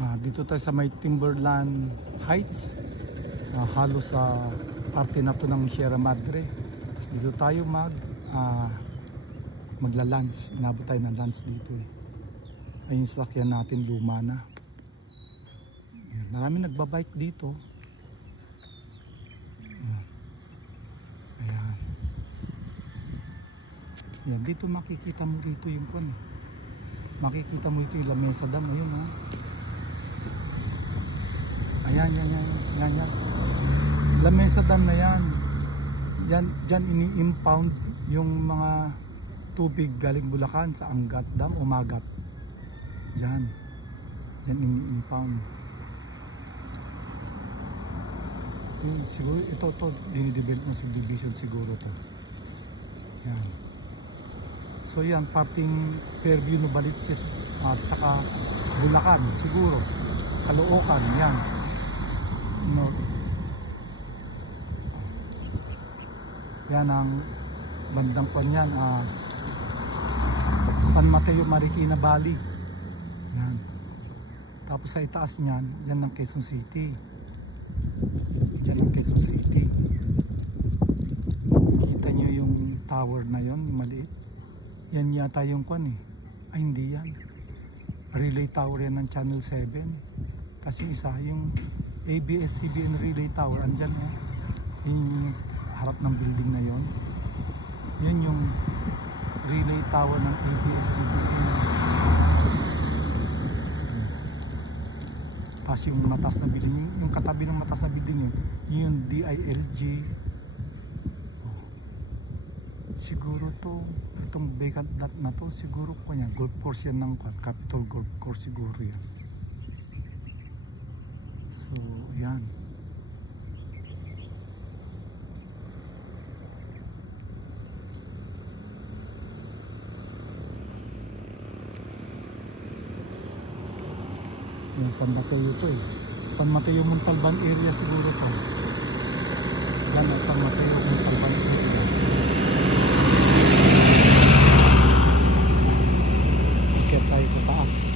Dito tayo sa may Timberland Heights, halos sa parte na to ng Sierra Madre. Tapos dito tayo magla-lunch. Inabot tayo ng lunch dito ayun, sasakyan natin luma na. Marami nagbabike dito. Ayan. Ayan, dito makikita mo dito yung kwan. Makikita mo ito yung Lamesa Dam. Ayun ha. Ayan, yan. Lamesa Dam na yan. Diyan ini-impound yung mga tubig galing Bulacan sa Angat Dam o Magat. Diyan ini-impound. Siguro ito dinidevelop ng subdivision siguro to. Yan. So yan, parting Fairview, Novaliches at saka Bulacan siguro. Caloocan, yan. No. Yan ang bandang pan yan. San Mateo, Marikina Valley. Yan. Tapos sa itaas niyan, yan ang Quezon City. Diyan ang Quezon City. Kita nyo yung tower na yon, maliit. Yan yata yung kwan Ay hindi yan. Relay tower yan ng Channel 7. Kasi isa yung ABS-CBN relay tower. Andyan yung harap ng building na yon. Yan yung relay tower ng ABS-CBN. Tapos yung mataas na building, yung katabi ng mataas na building yung DILG. Siguro itong vacant lot na to, siguro golf course yan ng Capitol Golf Course siguro yan. So yan. Yan, San Mateo to San Mateo Montalban area siguro to. Yan, San Mateo.